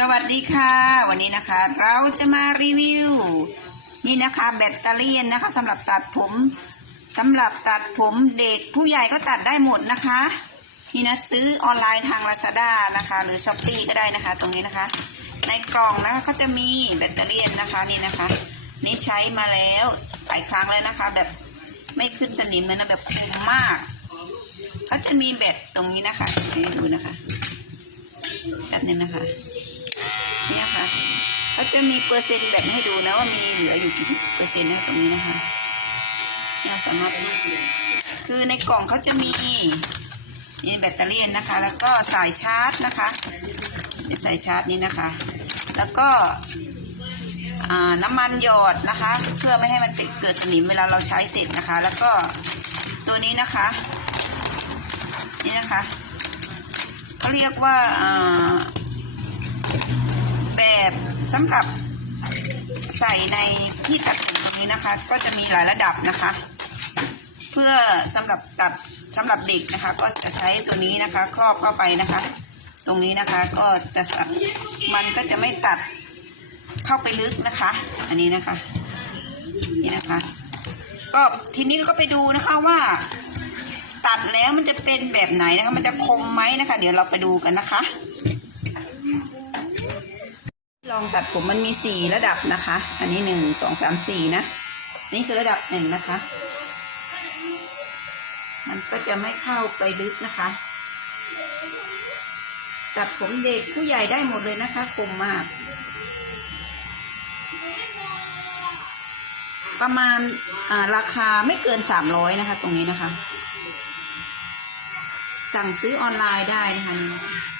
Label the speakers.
Speaker 1: สวัสดีค่ะ วันนี้นะคะ เราจะมารีวิว นี่นะคะแบตเตอรี่นะคะสำหรับตัดผมสำหรับตัดผมเด็กผู้ใหญ่ก็ตัดได้หมดนะคะนี่นะซื้อออนไลน์ทาง Lazada นะคะ หรือ s h อ p e e ก็ได้นะคะ ตรงนี้นะคะ ในกล่องนะคะก็จะมีแบตเตอรี่นะคะนี่นะคะ นี่ใช้มาแล้วหลายครั้งแล้วนะคะ แบบไม่ขึ้นสนิมเลยนะแบบคุ้มมาก ก็จะมีแบตตรงนี้นะคะดูนะคะแบบนึงนะคะ เขาจะมีเปอร์เซ็นต์แบบให้ดูนะว่ามีเหลืออยู่กี่เปอร์เซ็นต์นะตรงนี้นะคะเนี่ยสามารถคือในกล่องเขาจะมีนี่แบตเตอรี่นะคะ แล้วก็สายชาร์จนะคะ เป็นสายชาร์จนี่นะคะ แล้วก็น้ำมันหยอดนะคะ เพื่อไม่ให้มันเกิดสนิมเวลาเราใช้เสร็จนะคะ แล้วก็ตัวนี้นะคะ นี่นะคะเขาเรียกว่า สำหรับใส่ในที่ตัดผมตรงนี้นะคะ ก็จะมีหลายระดับนะคะ เพื่อสำหรับตัดสำหรับเด็กนะคะ ก็จะใช้ตัวนี้นะคะ ครอบเข้าไปนะคะ ตรงนี้นะคะก็จะมันก็จะไม่ตัดเข้าไปลึกนะคะ อันนี้นะคะนี่นะคะ ก็ทีนี้ก็ไปดูนะคะว่า ตัดแล้วมันจะเป็นแบบไหนนะคะ มันจะคมไหมนะคะ เดี๋ยวเราไปดูกันนะคะ องตัดผมมันมีสี่ระดับนะคะ อันนี้หนึ่งสองสามสี่นะ นี่คือระดับหนึ่งนะคะ มันก็จะไม่เข้าไปลึกนะคะ ตัดผมเด็กผู้ใหญ่ได้หมดเลยนะคะคมมาก ประมาณาราคาไม่เกินสามร้อยนะคะ ตรงนี้นะคะ สั่งซื้อออนไลน์ได้นะคะนี่นะคะ